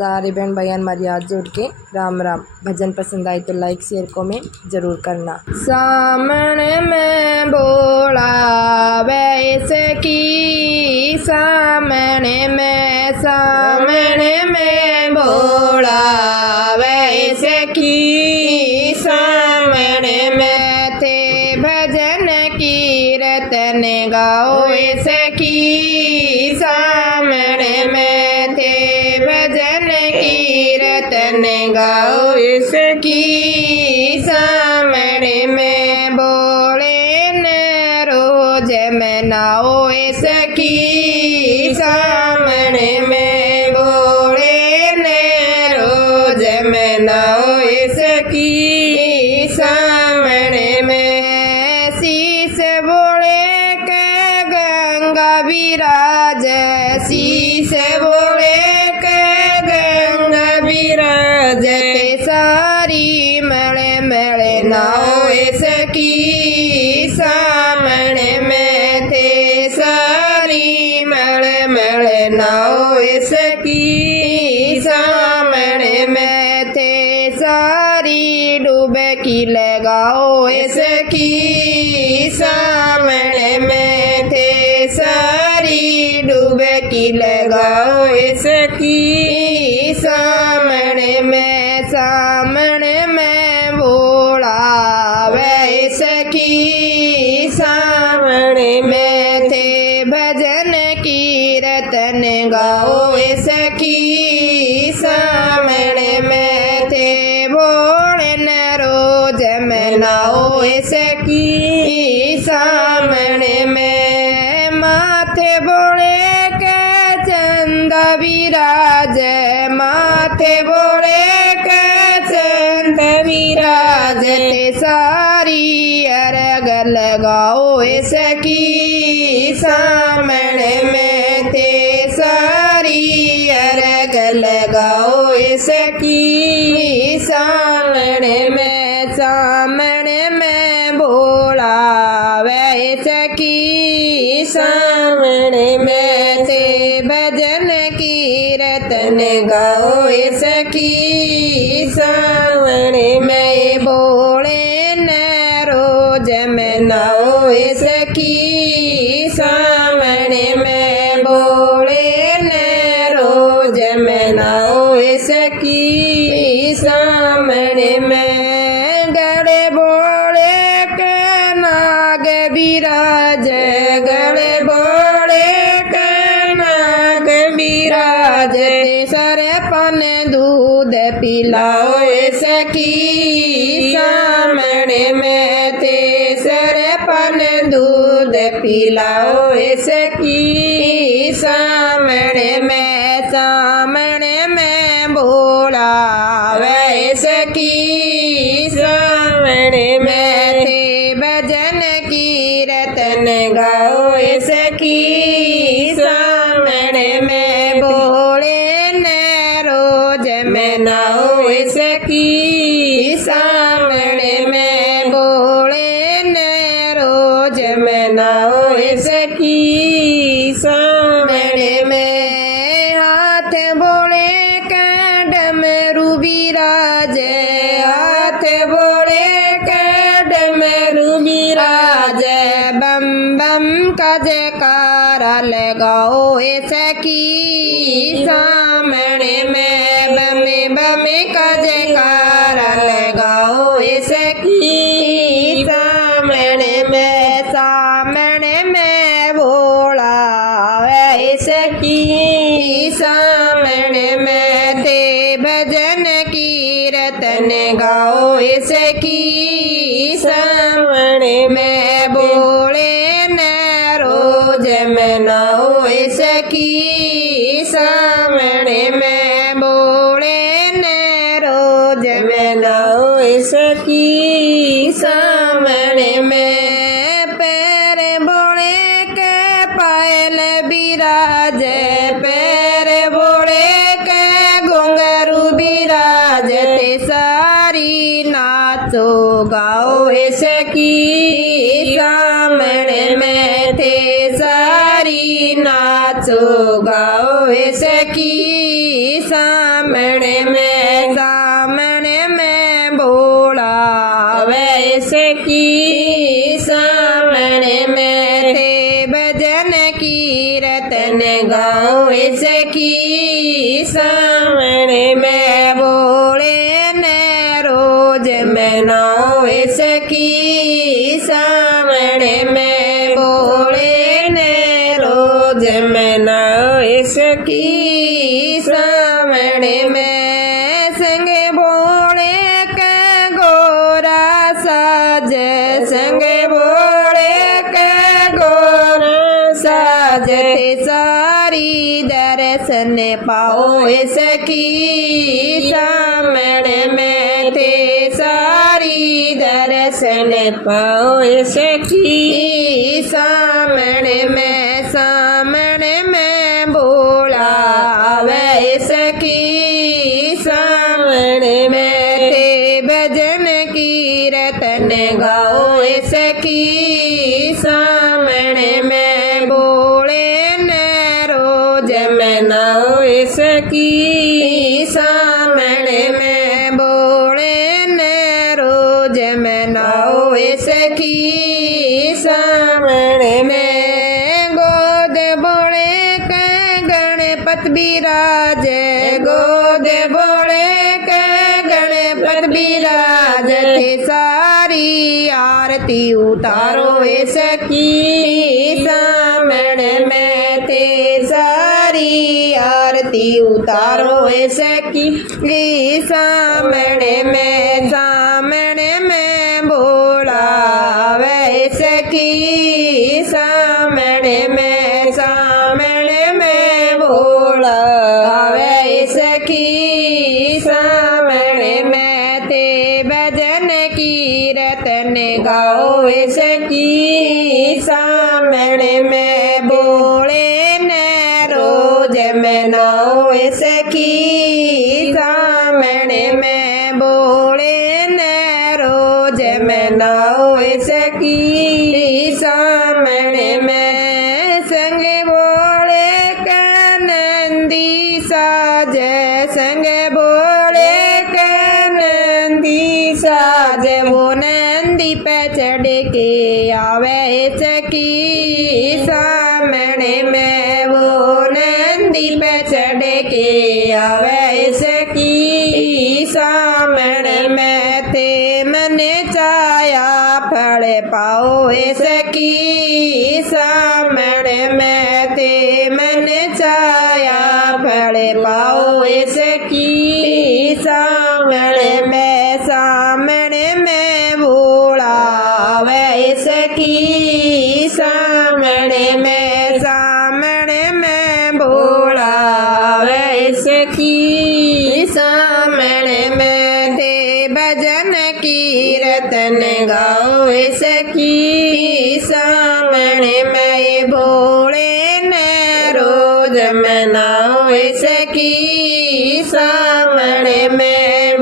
सारे बहन भाईयान मारी हाथ जोड़ के राम राम। भजन पसंद आए तो लाइक शेयर कमेंट जरूर करना। सामने में बोला वैसे की सामने में बोला वैसे की सामने में थे भजन कीर्तन गाओ ऐसे की सामने में थे भजन कीर्तन गाओ इसकी सामने में बोले न रोज मनाओ इसकी सामने में बोले न रोज मनाओ इसकी सामने में शीश बोले के गंगा विराज शीश बोले विराज सारी मले मले नाओ इसकी सामने में थे सारी मले मले नाओ इसकी सामने में थे सारी डुबकी लगाओ इसकी सामने में थे सारी डुबकी लगाओ इसकी सामने में बोला वैसे की सामने में थे भजन कीर्तन गाओ इसकी सामने में थे भोले न रोज मनाओ इसकी सामने में माथे बोले के चंद विराज माथे बोले के चंद विराज सारी अर्घ लगाओ इसकी सामने में थे सारी अर्घ लगाओ इसकी सामने में बोला वैसे की सामने में थे भजन कीर्तन गाओ इसकी सामने में बोले न रोज मनाओ इसकी सामने में बोले न रोज मनाओ इसकी सामने में गड़े बोले के नाग विराज गड़े बोले के नाग विराज सरपन दूध पिलाओ इसकी सामने में थे सरपन दूध पिलाओ इसकी सामने में बोला वैसे की सामने में थे भजन कीर्तन गाओ इसकी सामने में बोले न रोज मनाओ इसकी सामने में बोले न रोज मनाओ इसकी सामने में हाथ बोले के डमरू विराज हाथ बोले के डमरू विराज बम बम का जयकारा लगाओ इसकी सामने में बम बम का जयकारा लगाओ इसकी सामने में बोला इसकी सामने में थे भजन कीर्तन गाओ इसकी सामने में बोले न रोज मनाओ इसकी सामने में बोले न रोज मनाओ इसकी सामने में पैर बोले के पायल विराज पैर बोले के घुंघरू विराज सारी नाचो गाओ इसकी सामने में थे सारी नाचो गाओ इसकी सामने सामने में भोला वैसे की सामने में थे भजन कीर्तन गाओ ऐसे की सामने में भोले ने रोज मनाओ ऐसे की सामने में भोले ने रोज मनाओ ऐसे की सामने में संग भोले के गोरा साज संग भोले के गोरा साजते सारी दर्शन पाओ इसकी सामने में थे सारी दर्शन पाओ इसकी सामने में भोला वैसकी सामने में थे भजन कीर्तन गाओ इसकी सामने में भोले ने रोज मनाओ इसकी सामने में भोले ने रोज मनाओ इसकी सामने में गोद बोले के गणपत बिराज गोद बोले के गणपत बिराज थे सारी आरती उतारो इसकी सामने में थे सारी आरती उतारो इसकी सामने में भोला वैसकी सामने में भोला वैसकी सामने में थे भजन कीर्तन गाओ इसकी सामने में भोले ने रोज मनाओ इसकी सामने में भोले ने रोज मनाओ इसकी सामने में संग भोले का नंदी साज संग भोले का नंदी साज वो नंदी पे चढ़ के आवे इसकी सामने में वो नंदी पे चढ़ के आवे इसकी सामने में थे मन चाया फल पाओ इसकी सामने में थे मन चाया फल पाओ इसकी सामने में भोला वैसकी सामने में भोला वैसकी सामने में थे भजन कीर्तन गाओ इसकी सामने में भोले ने रोज मनाओ इसकी सामने में